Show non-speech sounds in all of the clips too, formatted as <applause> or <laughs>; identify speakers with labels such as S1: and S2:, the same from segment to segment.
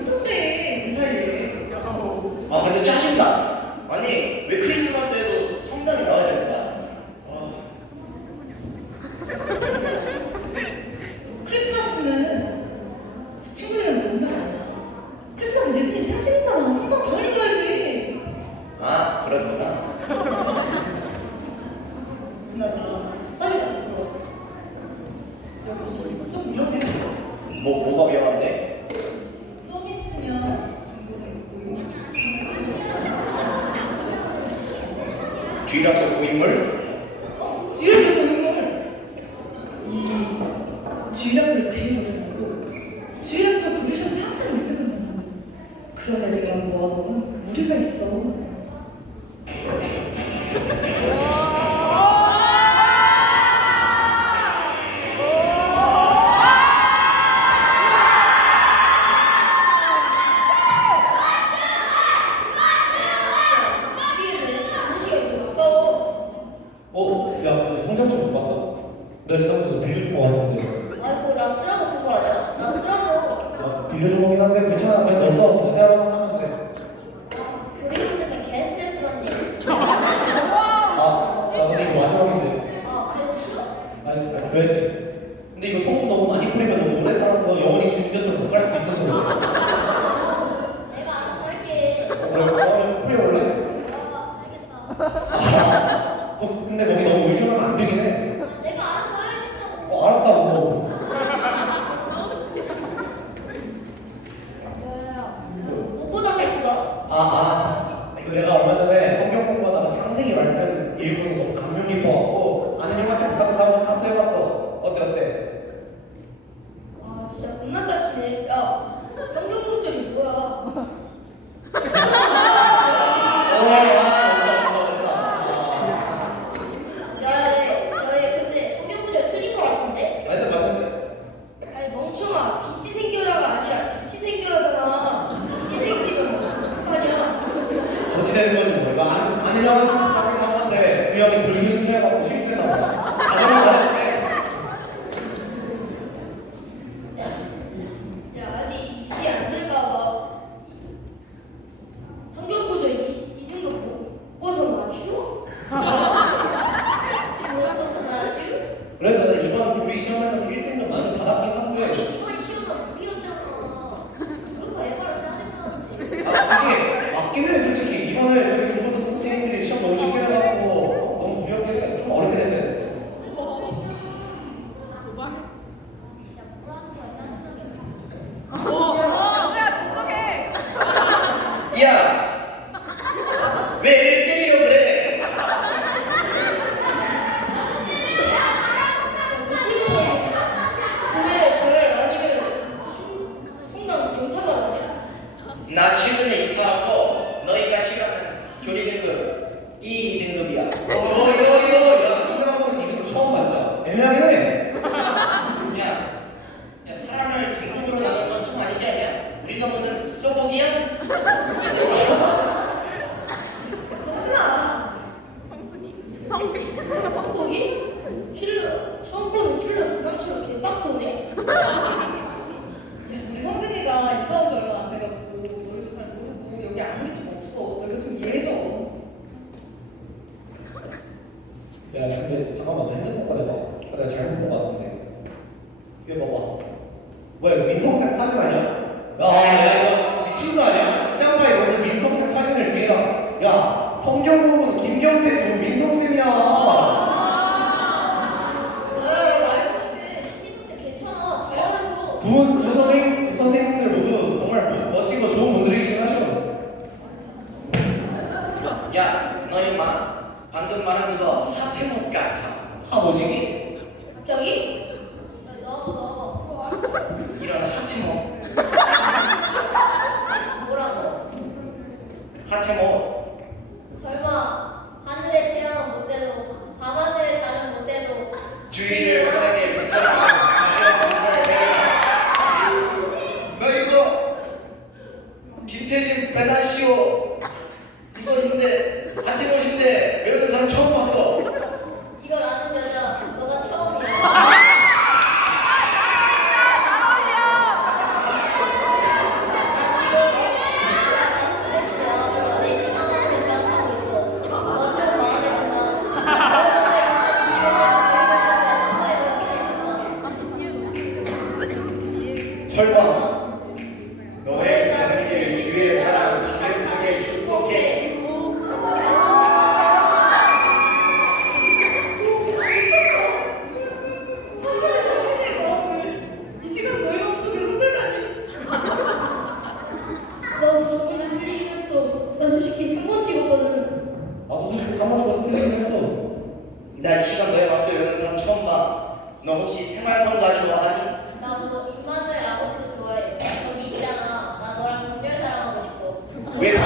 S1: 뭔데 그 사이에?
S2: 아 근데 짜증나. 아니 왜 크리스마스에도 성당에 나와야 거야? 아,
S1: 크리스마스는 친구들이랑 논날 아니야. 크리스마스 예수님 생신이잖아. 성당 당연히 가야지.
S2: 아 그렇구나.
S1: 그나저나 빨리 가서 들어가자. 여기 좀 위험해.
S2: 뭐 뭐가 위험한데?
S1: 좀 있으면 친구들 있고
S2: 주일학교 고인물?
S1: 어, 주일학교 모임을 이 주일학교를 제일 오래 다니고 주일학교 보내셔서 항상 1등을 만나는 그런 애들이랑 모아놓으면 무리가 있어.
S3: 너 지난번에 빌려줄 것 같은데.
S4: 아이고 나 쓰라고 준 거 아니야? 나 쓰라고.
S3: 야, 빌려준 거긴 한데 괜찮아. 그냥. 너 새로 하나 사면 돼.
S4: 교리문 때문에 개 스트레스 받니?
S3: 아, 야, 근데 이거 마지막인데.
S4: 아 그래도 싫어?
S3: 아니, 아니, 줘야지. 근데 이거 성수 너무 많이 뿌리면 너 오래 살아서 영원히 죽는 곁으로 못갈 수도 있어서.
S4: 내가 알아서 할게.
S3: 그래, 어, 뿌려볼래?
S4: 아 알겠다.
S3: 아, 어, 근데 거기 너무 의존하면 안 되긴 해.
S4: 내가 알아서 하겠다고.
S3: 어, 알았다고.
S4: 야야야. 못보다 겠다
S3: 아, 아. 이거 내가 얼마 전에 성경 공부하다가 창세기 말씀 읽고서 너무 감명 깊어갖고 아는 형한테 부탁해서 한번 카트 해봤어. 어때, 어때?
S4: 아 진짜 겁나 짜치네. 야 성경 구절이 뭐야?
S3: 오, 아,
S4: 야얘 야얘 근데 성경 구절 틀린 거 같은데?
S3: 말도 말건데.
S4: 아니 멍청아 빛이 생겨라가 아니라 빛이 생겨라잖아. 빛이 생기면 어떡하냐?
S3: 어찌 되는 거지 뭐. 부탁해서 한 건데 그 형이 불교 신자해갖고 실수했나 봐. 자전거 말했는데.
S4: 야 아직 빛이 안 들까봐 성경 구절 이, 이 정도 뭐 벗어나죠? <laughs> 뭘 벗어나죠?
S3: 그래도 나는 이번 교리 시험에서 1등급 만점 받았긴 한데
S4: 아니 이번 시험은 무리였잖아. 그거 에바라 짜증나는데.
S3: 아, 그치? 맞긴 해 솔직히 이번에 저기 중고등 선생님들이 시험 너무 쉽게 해갖고 너무 무리하게 좀 어렵게 됐어야 됐어
S4: 진짜 뭐라는 거야 짜증나게.
S2: 야, 왜 애를 때리려 그래?
S4: 근데 저를 아니면 성당 영탐을 안 해?
S2: 나 최근에 이사하고 너희가 싫어하는 교리 등급 2 등급이야.
S3: 어 이거 이거 야 신경학원에서 이름 처음 봐 진짜 애매하긴 해
S2: 야, 야 사람을 등급으로 나누는 건 좀 아니지 않냐? 우리가 무슨 소고기야?
S1: 성진아.
S4: 성속이? 킬러 처음 보는 킬러 구강처럼 개빡도네?
S1: 우리 성진이가 이사 온 지 얼마 안 돼갖고 너희도 잘 모르고 여기 아는 게 좀 없어. 너희가 좀 이해해줘.
S3: 야 근데 잠깐만 나 핸드폰 꺼내봐. 아, 내가 잘못 본거 같은데. 이거 봐봐. 뭐야 민성색 사진 아니야? 야야 이거 미친 거 아니야? 짱파에 무슨 민성색 사진을 뒤에다. 야 성경 공부는 김경태 지금 민성쌤이야.
S4: 야
S2: 야, 너 임마. 방금 말한 그거 하체목 같아.
S3: 아 뭐지?
S4: 갑자기?
S2: 이런 하체목. <laughs> 하태모
S4: 설마 하늘의 태양은 못 돼도 밤하늘의 달은 못 돼도
S2: 주의를 하나님께 붙잡아 지시를 내라 너 이거 김태진 배나시오 이건인데 하태모신데 배우는 사람 처음 봤어
S5: మీరు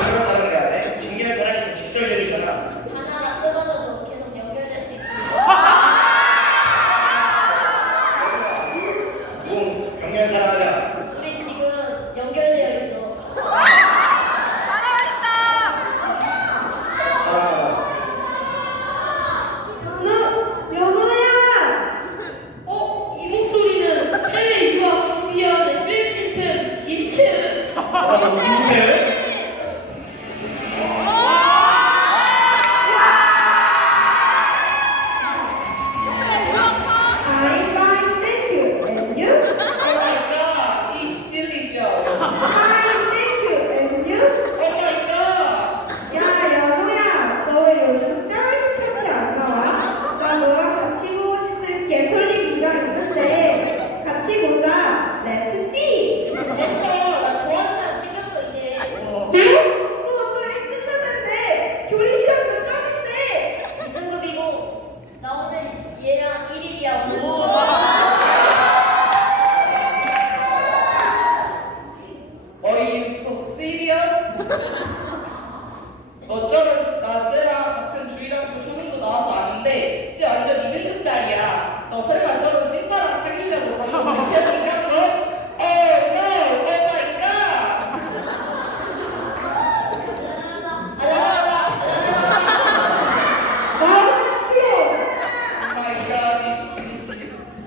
S5: Let's see.
S4: 됐어. 나 좋아하는 사람 생겼어 이제.
S5: 뭐? 너너 1등 하면돼 교리 시험 몇 점인데?
S4: 2등급이고 나 오늘 얘랑 1일이야 오늘.
S6: Are you so serious? 어쩌면 나 쟤랑 같은 주일학교 초등도 나와서 아는데 쟤 완전 2등급 딸이야. 너 설마 저런 찐따랑 사귀려고 방금 채우니까 너? Oh no! Oh my god!
S5: 마우스 플로.
S6: Oh my god, 이 친구 씨.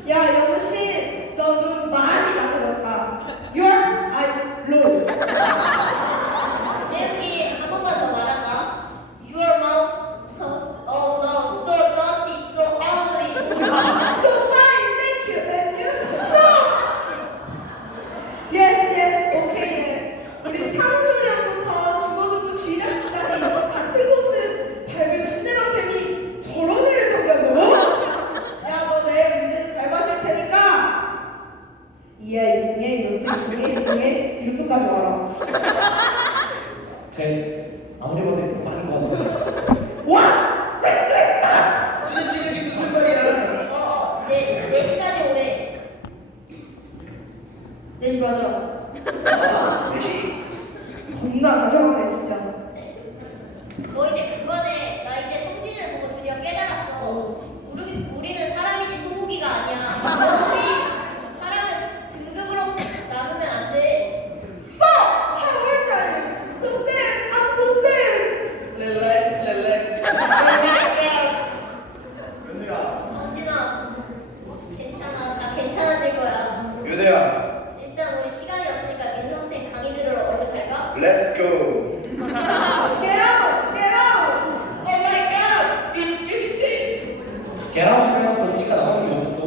S5: 야, 연우 씨. 너 눈 많이 낮아졌다. Your eyes low.
S4: 재욱이 한 번만 더 말할까? Your mouth, mouth, oh no, so dirty, so ugly.
S5: So fine, thank you. And you? No. Yes, yes, okay, yes. 우리 상조령부터 중고등부 주일학교까지 같은 곳을 밟은 신내방 뱀이 저런 애를 섬겼노? 야, 너 내일 문제 밟아줄 테니까 이하 이승에 이루트 이승에 이승에 이루트까지 와라.
S3: 쟤 아무리 봐도 많은 것 같은데.
S5: 와! 그래, 그래, 아!
S2: 도대체 이게 무슨 말이야?
S4: 어, 어, 네, 4시까지 오래. 4시 맞아.
S2: 아, 내시
S5: 겁나 가져가
S2: 윤우야.
S4: 성진아, 괜찮아. 다 괜찮아질 거야.
S2: 윤우야.
S4: 일단 우리 시간이 없으니까 민형쌤 강의 들으러 얼른 갈까?
S2: Let's go. Get
S5: out! Get of
S6: here,
S3: 걔랑 시간하고 시간 나가는 게 없어.